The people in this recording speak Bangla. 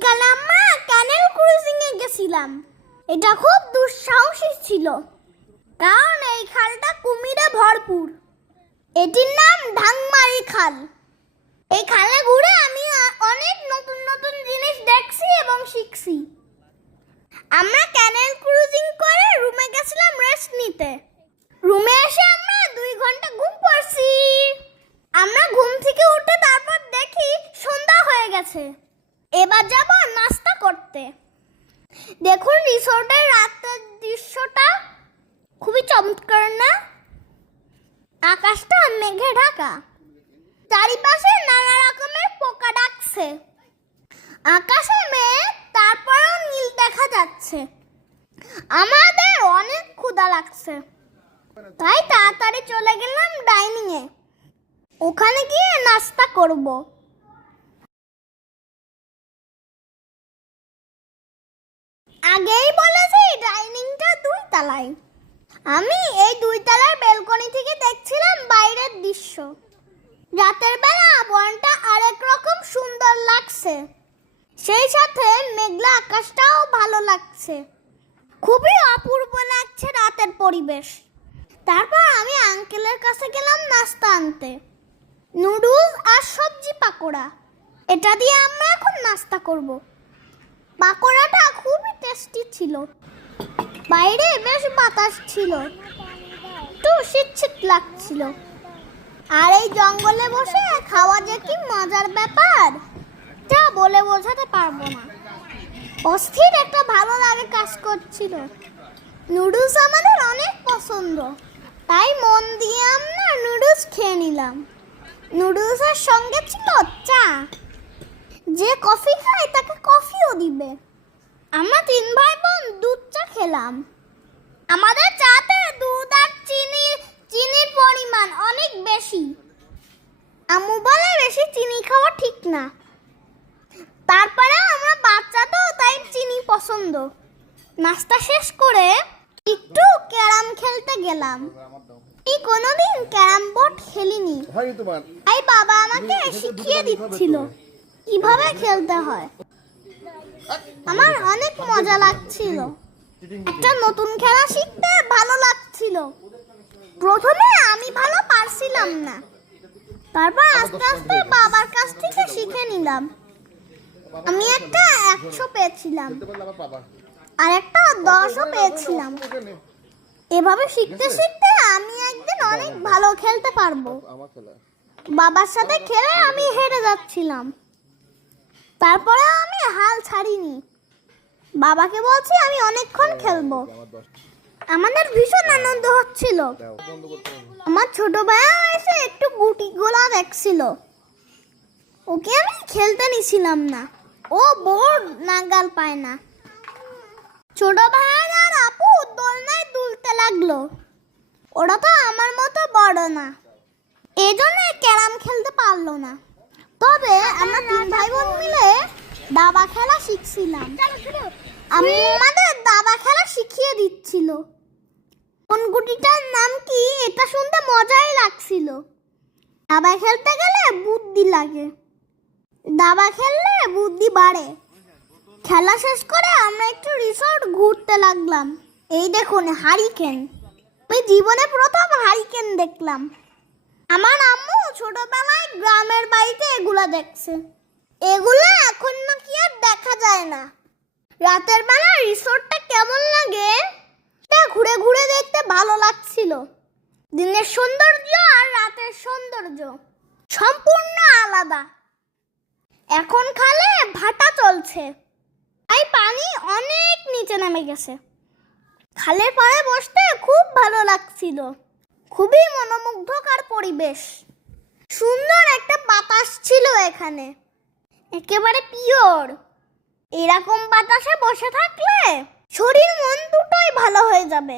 বিকালে আমরা ক্যানেল ক্রুজিংয়ে গেছিলাম। এটা খুব দুঃসাহসী ছিল। কারণ এই খালটা কুমিরে ভরপুর। এটির নাম ঢাংমারি খাল। এই খালে ঘুরে আমি অনেক নতুন নতুন জিনিস দেখছি এবং শিখছি। আমরা ক্যানেল ক্রুজিং করে রুমে গেছিলাম রেস্ট নিতে। রুমে এসে আমরা দুই ঘণ্টা ঘুম পড়ছি। আমরা ঘুম থেকে এবার যাব নাস্তা করতে। দেখুন রিসোর্টের রাতের দৃশ্যটা খুবই চমৎকার না? আকাশটা মেঘে ঢাকা। চারিপাশে নানা রকমের পোকা ডাকছে। আকাশে মেঘ, তারপরেও নীল দেখা যাচ্ছে। আমাদের অনেক ক্ষুধা লাগছে। তাই তাড়াতাড়ি চলে গেলাম ডাইনিং এ ওখানে গিয়ে নাস্তা করব। আগেই বলেছি ডাইনিংটা দুই তলায় আমি এই দুই তলার বেলকনি থেকে দেখছিলাম বাইরের দৃশ্য। রাতের বেলা বনটা আরেক রকম সুন্দর লাগছে। সেই সাথে মেঘলা আকাশটাও ভালো লাগছে। খুবই অপূর্ব লাগছে রাতের পরিবেশ। তারপর আমি আঙ্কেলের কাছে গেলাম নাস্তা আনতে। নুডলস আর সবজি পাকোড়া। এটা দিয়ে আমরা এখন নাস্তা করব। পাকোড়াটা খুবই টেস্টি ছিল। বাইরে বেশ বাতাস ছিল। একটু শীত লাগছিল। আর এই জঙ্গলে বসে খাওয়া যে কি মজার ব্যাপার, যা বলে বোঝাতে পারব না। অস্থির একটা ভালো লাগে কাজ করছিল। নুডলস আমাদের অনেক পছন্দ। তাই মন দিয়ে আমরা নুডলস খেয়ে নিলাম। নুডলসের সঙ্গে ছিল চা। যে কফি খায় তাকে কফিও দিবে। আমরা তিন ভাই বোন দুধ চা খেলাম। আমাদের চাতে দুধ আর চিনি চিনির পরিমাণ অনেক বেশি। আম্মু বলে বেশি চিনি খাওয়া ঠিক না। তারপরে আমরা বাচ্চা তো তাই চিনি পছন্দ। নাস্তা শেষ করে একটু ক্যারাম খেলতে গেলাম। এই কোনোদিন ক্যারাম বোর্ড খেলিনি। তাই বাবা আমাকে শিখিয়ে দিচ্ছিল। কীভাবে খেলতে হয়? আমার অনেক মজা লাগছিল। একটা নতুন খেলা শিখতে ভালো লাগছিল। প্রথমে আমি ভালো পারছিলাম না। তারপর আস্তে আস্তে বাবার কাছ থেকে শিখে নিলাম। আমি একটা একশো পেয়েছিলাম। আর একটা দশও পেয়েছিলাম। এভাবে শিখতে শিখতে আমি একদিন অনেক ভালো খেলতে পারব। বাবার সাথে খেলে আমি হেরে যাচ্ছিলাম। তারপরে আমি হাল ছাড়িনি। বাবাকে বলছি আমি অনেকক্ষণ খেলব। আমাদের ভীষণ আনন্দ হচ্ছিল। আমার ছোট ভাইয়া এসে একটু গুটি গোলা দেখছিল। ওকে আমি খেলতে নিছিলাম না। ও বোর্ড নাগাল পায় না। ছোট ভাইয়া আর আপু দোলনায় দুলতে লাগল। ওরা তো আমার মতো বড় না। এই জন্য ক্যারাম খেলতে পারল না। তবে আমরা তিন ভাই বোন মিলে দাবা খেলা শিখছিলাম। আমাদের দাবা খেলা শিখিয়ে দিচ্ছিল। কোন গুটিটার নাম কি এটা শুনতে মজাই লাগছিল। দাবা খেলতে গেলে বুদ্ধি লাগে। দাবা খেললে বুদ্ধি বাড়ে। খেলা শেষ করে আমরা একটু রিসোর্ট ঘুরতে লাগলাম। এই দেখুন হারিকেন আমি জীবনে প্রথম হারিকেন দেখলাম। আমার আম্মু ছোটবেলায় গ্রামের বাড়িতে এগুলা দেখছে। এগুলো এখন নাকি আর দেখা যায় না। রাতের বেলা রিসোর্টটা কেমন লাগে? তা ঘুরে ঘুরে দেখতে ভালো লাগছিল। দিনের সৌন্দর্য আর রাতের সৌন্দর্য সম্পূর্ণ আলাদা। এখন খালে ভাটা চলছে। তাই পানি অনেক নিচে নেমে গেছে। খালের পাড়ে বসতে খুব ভালো লাগছিল। খুবই মনোমুগ্ধকর পরিবেশ। সুন্দর একটা বাতাস ছিল এখানে। একেবারে পিওর। এরকম বাতাসে বসে থাকলে শরীর মন দুটোই ভালো হয়ে যাবে।